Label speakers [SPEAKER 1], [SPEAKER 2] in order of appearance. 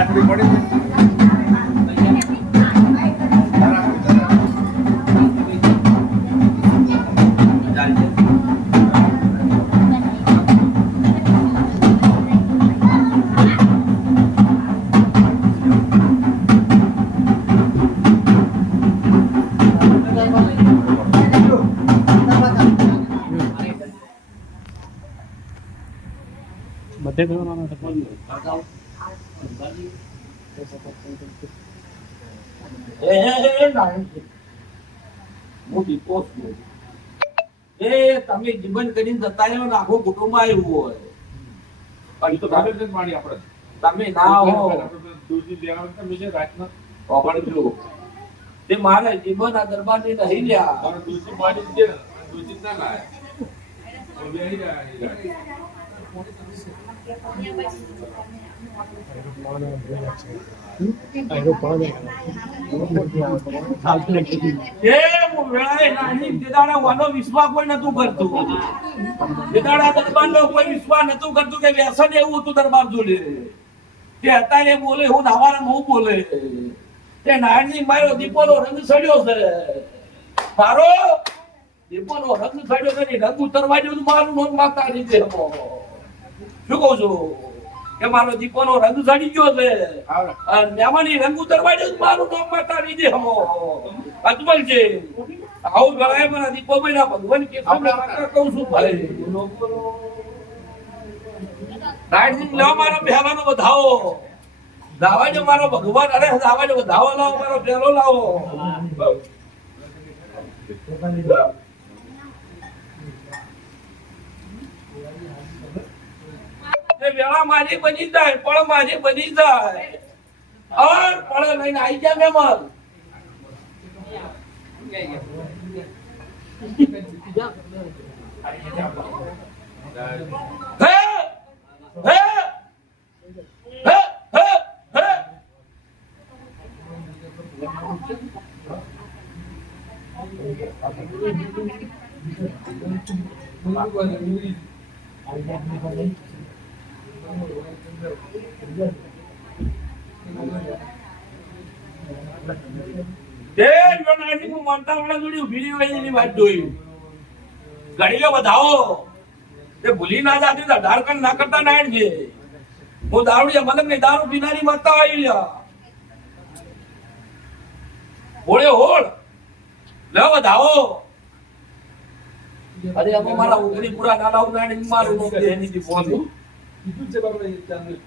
[SPEAKER 1] રાખડી પડી છે
[SPEAKER 2] બધે કરવાનો
[SPEAKER 3] એ. એ તમે જીવન કરીને જતા રહ્યો ને આખું કુટુંબ આવ્યું હોય.
[SPEAKER 1] તો ભાગે છે પાણી આપણે
[SPEAKER 3] તમે ના હો.
[SPEAKER 1] દૂધી લેવાનું તમે છે રાતના
[SPEAKER 3] પકડજો તે મારે જીવન આ દરબારની નહીં લ્યા
[SPEAKER 1] દૂધી પાણી છે દૂધી ના લાય. બેહી
[SPEAKER 3] કે વ્યસન એવું હતું દરબાર જોડે તે અત્યારે બોલે હું નાવાના હું બોલે તે નાની મારો દીપોનો રંગ સડ્યો છે મારો દીપોનો રંગ સડ્યો છે રંગ ઉતરવા જેવું મારું નોંધ માતા રીતે. શું કહું છું? કે મારો દીપોનો રંગ ઝડી ગયો છે.
[SPEAKER 1] આવે.
[SPEAKER 3] મહેમાની રંગ ઉતરવાડ્યો મારું નામ માતા રીતે હમો. અજમલ છે. આવું ગળાએ મારા દીપો ભાઈ ભગવાન કે કહું છું ભાઈ. રાઈટ લાવો મારો પહેલાનો વધાવો. દાવાજો મારો ભગવાન અરે દાવાજો વધાવો લાવો મારો પહેલો લાવો એ વેળા મારી બની જાય પણ મારી બની જાય. અર પણ લઈને આવી જાય મહેમાન હે હે હે તે જોનાની ભૂલી ના જાતી કણ ના કરતા નાયણ છે. હું દારૂડિયા મલક ને દારૂ પીનારી માતા આવી હોળે હોળ. લે વધાવો અરે અમારા ઉગડી પૂરા નાના ઉગડાણી મારું એની ફોન
[SPEAKER 1] Bütün cevabına yüklendir.